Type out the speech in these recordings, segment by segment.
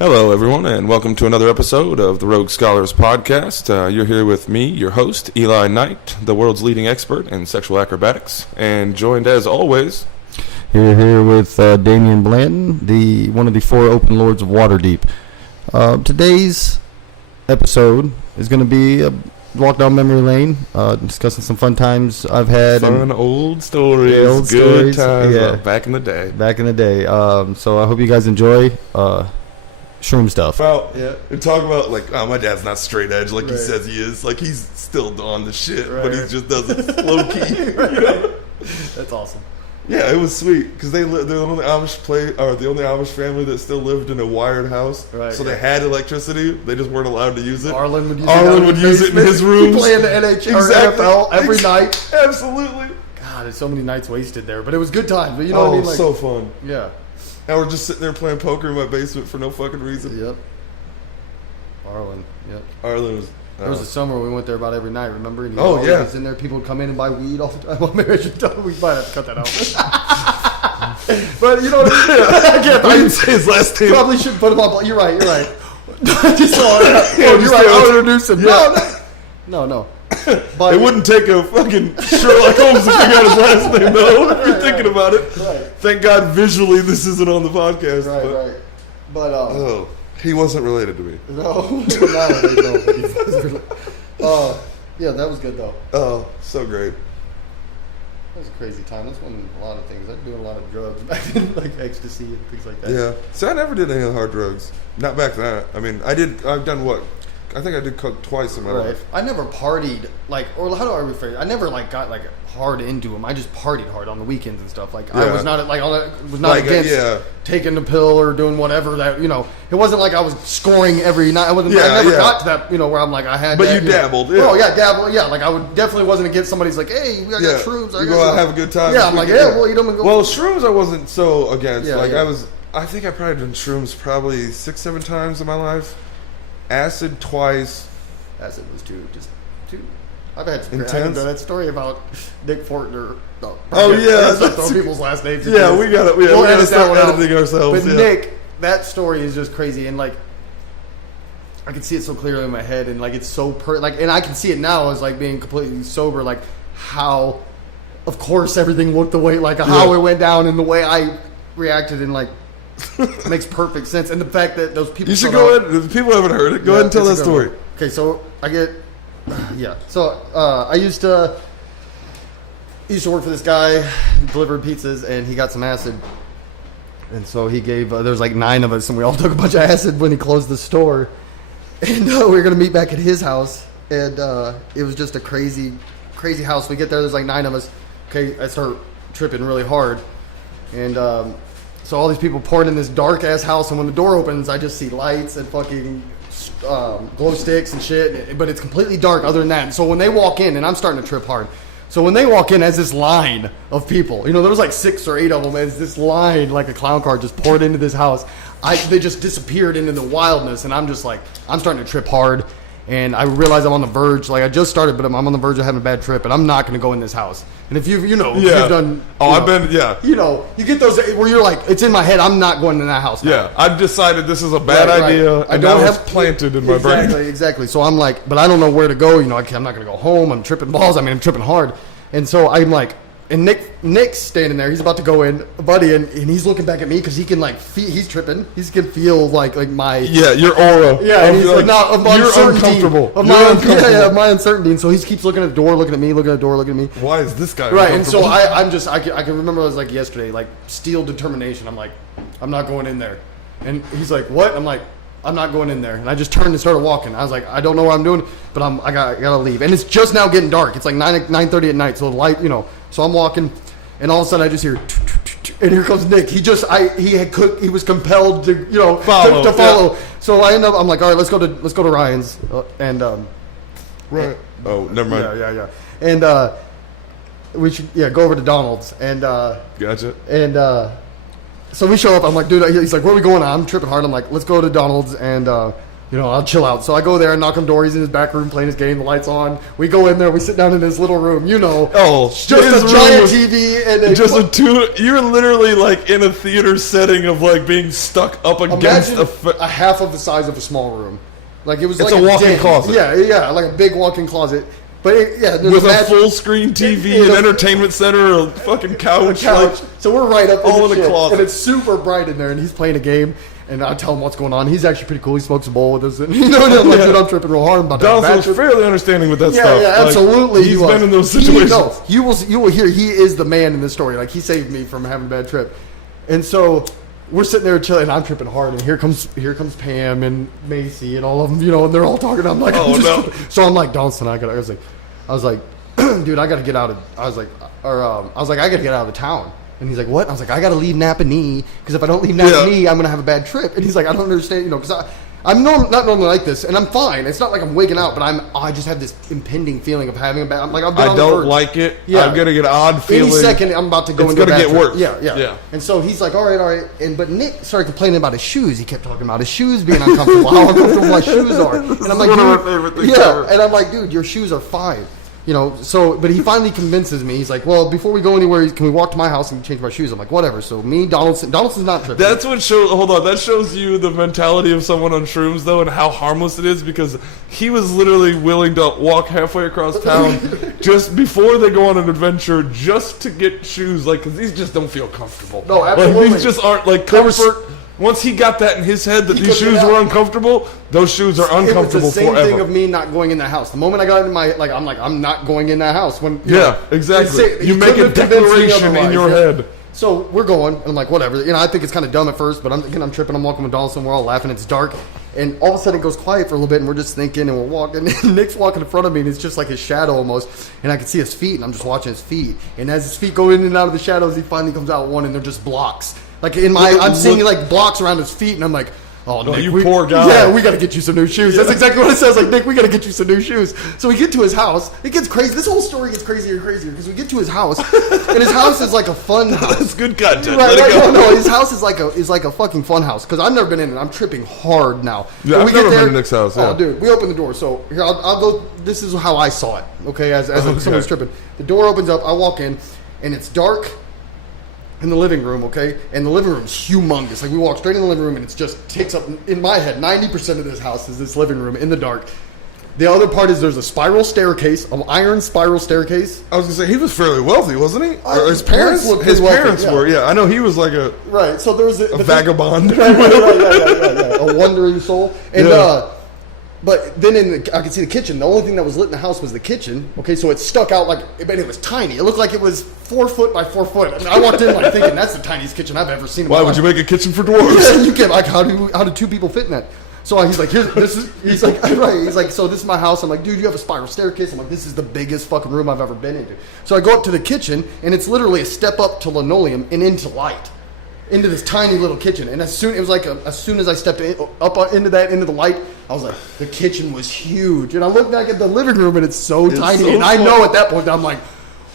Hello, everyone, and welcome to another episode of the Rogue Scholars Podcast. You're here with me, your host, Eli Knight, the world's leading expert in sexual acrobatics, and joined, as always, Here with Damian Blanton, one of the four open lords of Waterdeep. Today's episode is going to be a walk down memory lane, discussing some fun times I've had. Fun old stories, good stories. times, Yeah. back in the day. So I hope you guys enjoy Shroom Stuff. Well, we talk about, my dad's not straight edge like he says he is. Like, he's still on the shit, but he just does it low-key. You know? That's awesome. Yeah, it was sweet because they're the only Amish family that still lived in a wired house. Right, so they had electricity. They just weren't allowed to use it. Arlen would use it in his rooms. He'd play in the NHL or NFL every night. Absolutely. God, there's so many nights wasted there, but it was good times. But you know what I mean? So fun. Yeah. And we're just sitting there playing poker in my basement for no fucking reason. Yep. Arlen. Yep. Arlen was. There was a summer we went there about every night, remember? And yeah. In there, people would come in and buy weed all the time. Well, maybe I should tell we might have to cut that out. But you know what I mean? I didn't say his last name. Probably shouldn't put him on. You're right. Just saw it. You're right. I'll introduce him. Yeah. No. But it wouldn't take a fucking Sherlock Holmes to figure out his last name, though, if you're thinking about it. Right. Thank God visually this isn't on the podcast. Right. But, he wasn't related to me. No. Nowadays, no. But he was really, yeah, that was good, though. Oh, so great. That was a crazy time. That's when a lot of things. I was doing a lot of drugs back then, like ecstasy and things like that. Yeah. So I never did any of the hard drugs. Not back then. I mean, I've done what? I think I did coke twice in my life. I never partied, or how do I rephrase it? I never, got, hard into them. I just partied hard on the weekends and stuff. I was not, against taking the pill or doing whatever that, it wasn't like I was scoring every night. I never got to that, where I'm like, I had But that, you dabbled, yeah. Oh, yeah, dabble, yeah. I would definitely wasn't against somebody's like, hey, I got shrooms. You go out and have a good time. Yeah, I'm like, we'll eat them and go. Well, shrooms I wasn't so against. Yeah, I think I probably done shrooms probably 6-7 times in my life. Acid twice. Acid was too. I've had some intense. That story about Nick Fortner. Throw people's last names. Yeah, we got it. We got to start editing ourselves. But Nick, that story is just crazy, and I can see it so clearly in my head, and it's so and I can see it now as being completely sober, how, of course, everything looked the way how it went down and the way I reacted, and makes perfect sense. And the fact that those people. You should go ahead. If people haven't heard it, go ahead and tell that story. Okay, so I get. So I used to work for this guy, delivered pizzas, and he got some acid. And so he gave, there was 9 of us, and we all took a bunch of acid when he closed the store. And we were going to meet back at his house. And it was just a crazy, crazy house. We get there, there's 9 of us. Okay, I start tripping really hard. And so all these people poured in this dark-ass house, and when the door opens, I just see lights and fucking glow sticks and shit, but it's completely dark other than that. And so when they walk in, and I'm starting to trip hard, so when they walk in as this line of people, there was 6 or 8 of them, as this line, like a clown car, just poured into this house. They just disappeared into the wildness, and I'm just I'm starting to trip hard, and I realize I'm on the verge, I just started, but I'm on the verge of having a bad trip, and I'm not going to go in this house. And if you've done... I've been, you get those where you're it's in my head, I'm not going in that house now. Yeah, I've decided this is a bad idea, and now it's planted in my brain. Exactly. So I'm but I don't know where to go, I'm not going to go home, I'm tripping balls, I'm tripping hard. And so I'm and Nick's standing there, he's about to go in, buddy, and he's looking back at me because he can he's tripping, he can feel my... Yeah, your aura. Yeah, and he's you're uncomfortable. My uncertainty, and so he keeps looking at the door, looking at me, looking at the door, looking at me. Why is this guy right? And so I can remember it was yesterday, steel determination. I'm not going in there. And he's like, what? I'm not going in there. And I just turned and started walking. I was like, I don't know what I'm doing, but I gotta leave. And it's just now getting dark. It's 9:30 at night, so the light, So I'm walking, and all of a sudden I just hear, and here comes Nick. He was compelled to follow. Yeah. So I end up, I'm like, all right, let's go to Ryan's, right. Oh, never mind. Yeah. And we should go over to Donald's, and gotcha. And so we show up. I'm like, dude. He's like, where are we going? I'm tripping hard. I'm like, let's go to Donald's, and I'll chill out. So I go there and knock on the door. He's in his back room playing his game. The lights on. We go in there. We sit down in his little room. Just a giant TV and You're literally like in a theater setting of like being stuck up against a half of the size of a small room. Like it was it's like a walk-in closet. Yeah, like a big walk-in closet. But with a full screen TV, an entertainment center, a fucking couch. So we're right up all in the closet, and it's super bright in there. And he's playing a game. And I tell him what's going on. He's actually pretty cool. He smokes a bowl with us. And, I'm like, dude, I'm tripping real hard. I'm about to Donald's fairly understanding with that stuff. Yeah, absolutely. He's been in those situations. You will hear he is the man in this story. Like, he saved me from having a bad trip. And so we're sitting there chilling, and I'm tripping hard. And here comes Pam and Macy and all of them, and they're all talking. I'm like, So I'm like, Donaldson, I was like, dude, I got to get out of, I was like, I got to get out of the town. And he's like, what? I was like, I got to leave Napa Knee, because if I don't leave Napa Knee, I'm going to have a bad trip. And he's like, I don't understand, because I'm not normally like this, and I'm fine. It's not like I'm wigging out, but I just have this impending feeling of having a bad, I'm like, I've been on the verge. I don't like it. Yeah. I'm going to get an odd feeling. Any second, I'm about to go into a bad trip. It's going to get worse. Yeah. And so he's like, all right. But Nick started complaining about his shoes. He kept talking about his shoes being uncomfortable, how uncomfortable my shoes are. And I'm like, one of my favorite things ever. And I'm like, dude, your shoes are fine. But he finally convinces me. He's like, well, before we go anywhere, can we walk to my house and change my shoes? I'm like, whatever. So Donaldson's not tripping. That's what that shows you the mentality of someone on shrooms, though, and how harmless it is, because he was literally willing to walk halfway across town just before they go on an adventure just to get shoes, like, because these just don't feel comfortable. No, absolutely. Like, these just aren't, like, comfort. Once he got that in his head that these shoes were uncomfortable, those shoes are uncomfortable forever. It was the same thing of me not going in that house. The moment I got in I'm not going in that house. Exactly. You make a declaration in your head. So we're going, and I'm like, whatever. I think it's kind of dumb at first, but I'm tripping. I'm walking with Donaldson. We're all laughing. It's dark. And all of a sudden it goes quiet for a little bit, and we're just thinking, and we're walking. And Nick's walking in front of me, and it's just like his shadow almost. And I can see his feet, and I'm just watching his feet. And as his feet go in and out of the shadows, he finally comes out one, and they're just blocks. Like I'm seeing like blocks around his feet, and I'm like, oh, Nick, you poor guy. Yeah, we got to get you some new shoes. That's exactly what it says. Like, Nick, we got to get you some new shoes. So we get to his house. It gets crazy. This whole story gets crazier and crazier because we get to his house, and his house is like a fun house. That's good content. Right, Let it go. No, his house is like a fucking fun house because I've never been in it. I'm tripping hard now. Yeah, I've never been to Nick's house. Yeah. Oh, dude, we open the door. So here, I'll go. This is how I saw it. Okay, as someone's tripping. The door opens up. I walk in, and it's dark. In the living room, okay? And the living room's humongous. Like, we walk straight in the living room, and it just takes up, in my head, 90% of this house is this living room in the dark. The other part is there's a spiral staircase, an iron spiral staircase. I was going to say, he was fairly wealthy, wasn't he? Or his parents looked His parents were, yeah. I know he was like a... Right, so there was a vagabond. Right, a wandering soul. And, but then I could see the kitchen. The only thing that was lit in the house was the kitchen. Okay, so it stuck out but it was tiny. It looked like it was 4 foot by 4 foot. I mean, I walked in like thinking that's the tiniest kitchen I've ever seen. Why would you make a kitchen for dwarves? Yeah, you can't. Like, how do two people fit in that? So he's like, he's like, right. He's like, so this is my house. I'm like, dude, you have a spiral staircase. I'm like, this is the biggest fucking room I've ever been into. So I go up to the kitchen, and it's literally a step up to linoleum and into light. Into this tiny little kitchen, and as soon as I stepped up into the light, I was like, the kitchen was huge, and I look back at the living room, and it's so tiny, so I know at that point I'm like,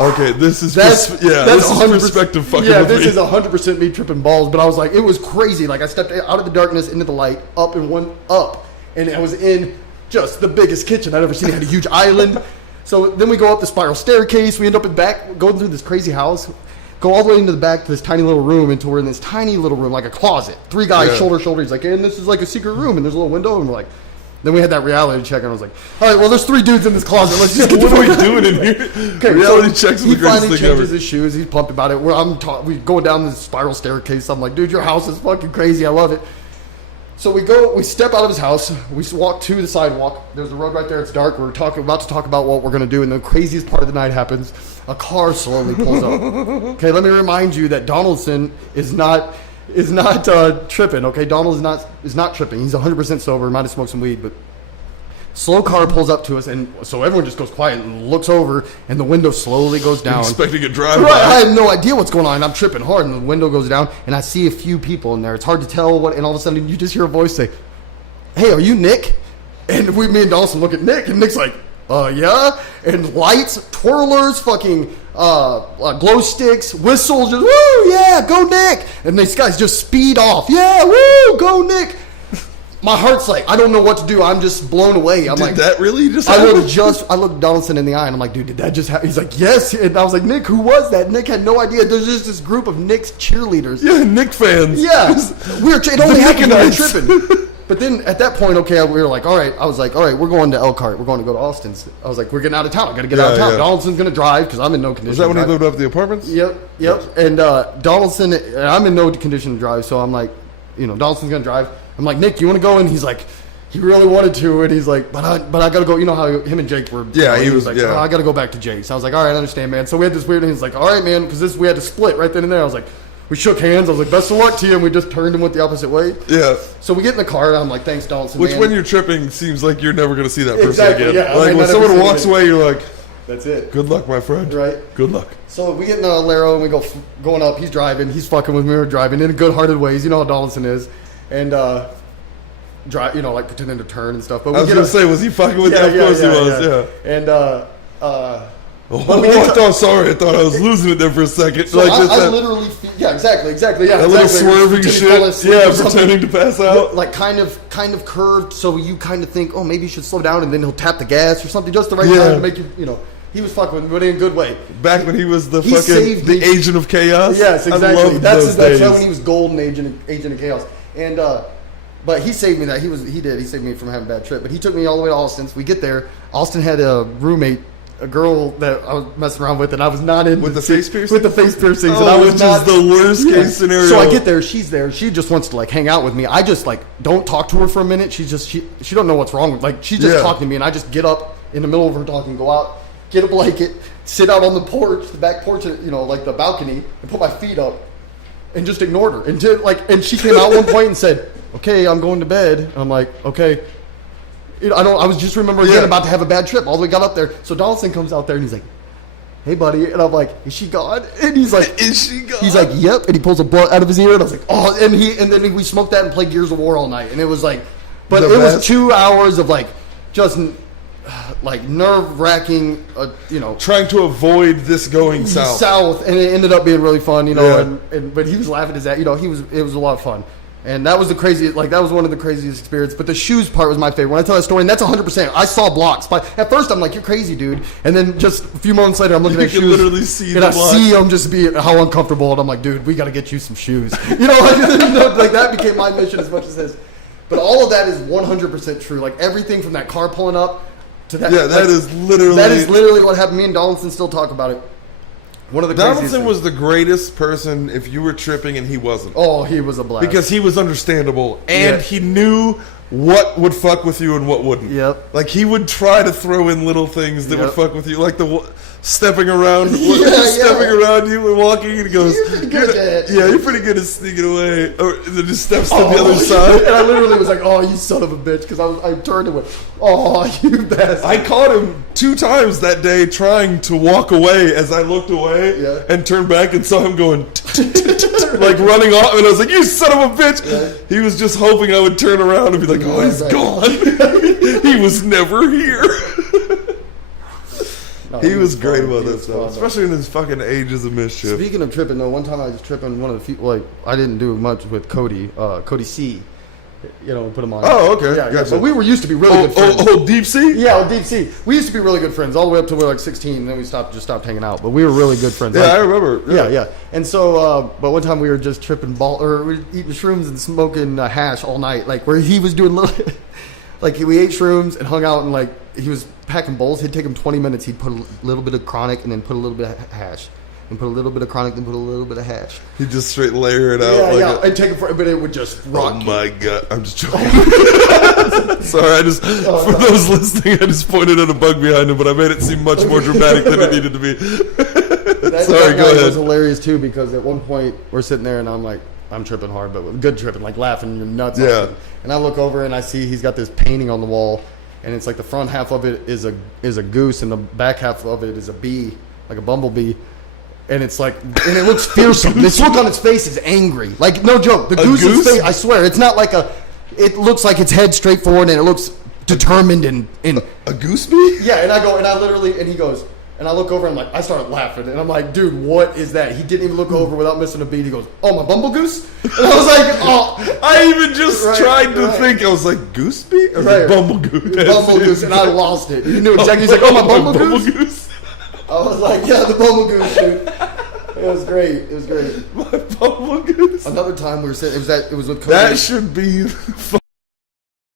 okay, this is perspective fucking. Yeah, this is 100% me tripping balls, but I was like, it was crazy. Like I stepped out of the darkness into the light, up, and I was in just the biggest kitchen I'd ever seen. It had a huge island. So then we go up the spiral staircase. We end up going through this crazy house. Go all the way into the back to this tiny little room, and we're in this tiny little room, like a closet. 3 guys, shoulder to shoulder. He's like, and this is like a secret room, and there's a little window, and we're like, then we had that reality check, and I was like, all right, well, there's 3 dudes in this closet. Let's just what are we doing in here? Okay, reality checks. He finally changes his shoes. He's pumped about it. We go down this spiral staircase. I'm like, dude, your house is fucking crazy. I love it. So we step out of his house. We walk to the sidewalk. There's a road right there. It's dark. We're about to talk about what we're going to do, and the craziest part of the night happens. A car slowly pulls up. Okay, let me remind you that Donaldson is not tripping. Okay, Donald is not tripping. He's 100% sober. Might have smoked some weed, but slow car pulls up to us, and so everyone just goes quiet and looks over, and the window slowly goes down. Expecting a drive-by. Right, I have no idea what's going on, and I'm tripping hard, and the window goes down, and I see a few people in there. It's hard to tell what, and all of a sudden you just hear a voice say, "Hey, are you Nick?" And me and Dawson look at Nick, and Nick's like, yeah, and lights, twirlers, fucking glow sticks, whistles, just, woo, yeah, go Nick. And these guys just speed off, yeah, woo, go Nick. my heart's like, I don't know what to do. I'm just blown away. I'm like, that really just I happen? looked Donaldson in the eye and I'm like, dude, did that just happen? He's like, yes. And I was like, Nick, who was that? Nick had no idea. There's just this group of Nick's cheerleaders. Yeah, Nick fans. Yeah. It only happened when we were Nickenites. tripping. But then at that point, okay, we were like, all right. I was like, all right, we're going to Elkhart. We're going to go to Austin's. I was like, we're getting out of town. I got to get out of town. Yeah. Donaldson's going to drive because I'm in no condition. Was that when to he drive. lived up the apartments? Yep. Yes. And Donaldson, I'm in no condition to drive, so I'm like, Donaldson's gonna drive. I'm like, Nick, you want to go? And he's like, he really wanted to, and he's like, but I gotta go. You know how him and Jake were? Yeah, he was like, yeah. oh, I gotta go back to Jake's. I was like, all right, I understand, man. So we had this weird, and he's like, all right, man, because we had to split right then and there. I was like, we shook hands. I was like, best of luck to you, and we just turned and went the opposite way. Yeah. So we get in the car, and I'm like, thanks, Donaldson. Which, man. when you're tripping, seems like you're never gonna see that person Exactly, again. yeah. I Like may when not ever someone see walks him away, you're like, that's it. good luck, my friend. Right. Good luck. So we get in the Alero and we go going up. He's driving. He's fucking with me. We're driving in good-hearted ways. You know how Donaldson is, and drive. Like pretending to turn and stuff. But we I was get gonna up- say, was he fucking with you? Of course he was. Yeah. And Sorry, I thought I was losing it there for a second. so like I just that, literally, exactly, yeah. that little exactly. swerving Pretending to shit. fall asleep Yeah, or something. pretending to pass out. Like kind of curved, so you kind of think, oh, maybe you should slow down, and then he'll tap the gas or something, just the right Yeah. time to make you. He was fucking with me, but in a good way. Back when he was the He saved fucking me. agent of chaos. Yes, I exactly. loved That's those days. when he was golden agent of chaos. And but he saved me that. He saved me from having a bad trip. But he took me all the way to Austin's. We get there. Austin had a roommate, a girl that I was messing around with, and I was not in With the face piercing? With the face piercings, and I was which not, is the worst Yeah. case scenario. So I get there, she's there. She just wants to hang out with me. I just don't talk to her for a minute. She don't know what's wrong with she's just Yeah. talking to me, and I just get up in the middle of her talking, go out, get a blanket, sit out on the porch, the back porch, the balcony, and put my feet up, and just ignored her. And she came out one point and said, "Okay, I'm going to bed." I'm like, "Okay." I was just remembering again about to have a bad trip. All the way got up there. So Donaldson comes out there and he's like, "Hey, buddy," and I'm like, "Is she gone?" And he's like, Is she gone? He's like, "Yep," and he pulls a blunt out of his ear, and I was like, "Oh!" And then we smoked that and played Gears of War all night, and it was but The it was best. 2 hours of just nerve wracking, trying to avoid this going south. and it ended up being really fun, Yeah. but he was laughing his ass, it was a lot of fun. And that was the craziest, that was one of the craziest experiences. But the shoes part was my favorite. When I tell that story, and that's 100%. I saw blocks. But at first, I'm like, "You're crazy, dude." And then just a few moments later, I'm looking You at can shoes. literally see and the I blocks. see them just be how uncomfortable. And I'm like, "Dude, we got to get you some shoes." That became my mission as much as his. But all of that is 100% true. Everything from that car pulling up to that. Yeah, that is literally... That is literally what happened. Me and Donaldson still talk about it. One of the craziest Donaldson things. was the greatest person if you were tripping and he wasn't. Oh, he was a blast. Because he was understandable and Yeah. he knew what would fuck with you and what wouldn't. Yep. He would try to throw in little things that would Yep. fuck with you, like stepping around, Yeah, stepping yeah. around you and walking, and he goes, You're pretty good at that. Yeah, you're pretty good at sneaking away. Or then just steps to the other And side. I literally was like, "Oh, you son of a bitch," because I turned and went, "Oh, you bastard." I caught him 2 times that day trying to walk away as I looked away Yeah. and turned back and saw him going running off, and I was like, "You son of a bitch!" Yeah. He was just hoping I would turn around and be like, "Oh, he's Right. gone. He was never here." No, He was great fun. about He that was stuff, fun. especially in his fucking ages of mischief. Speaking of tripping, though, one time I was tripping. One of the few, I didn't do much with Cody. Cody C. Put him on. Oh, okay. Yeah, Gotcha. But we used to be really good friends. Deep sea? Yeah, Deep Sea. We used to be really good friends all the way up to we were 16, and then we stopped hanging out. But we were really good friends. Yeah, I remember. Yeah. And so, but one time we were just tripping we were eating shrooms and smoking hash all night. Where he was doing little, we ate shrooms and hung out, and he was packing bowls. It'd take him 20 minutes. He'd put a little bit of chronic and then put a little bit of hash. And put a little bit of chronic, then put a little bit of hash. He just straight layer it out. Yeah. I'd take it but it would just rock. Oh my god! I'm just joking. Sorry, for those listening, I just pointed at a bug behind him, but I made it seem much more dramatic than it needed to be. That Sorry, go night ahead. was hilarious too, because at one point we're sitting there and I'm tripping hard, but good tripping, laughing your nuts off. Yeah. And I look over and I see he's got this painting on the wall, and it's the front half of it is a goose, and the back half of it is a bee, like a bumblebee. And it's and it looks fearsome. This look on its face is angry. No joke. The goose's goose? face, I swear, it's not it looks like its head straight forward, and it looks determined and A goose bee? yeah. And I go, and I literally, and he goes, And I look over and I started laughing. And I'm like, dude, what is that? He didn't even look over without missing a beat. He goes, oh, my bumble goose? And I was like, oh. I even just tried to think. I was like, goose beat? I was like, bumble goose. Bumble goose. And I lost it. He knew exactly. He's like, oh, my bumble goose? I was like, yeah, the bumble goose, dude. It was great. It was great. My bumble goose. Another time we were sitting, it was with Cody. That should be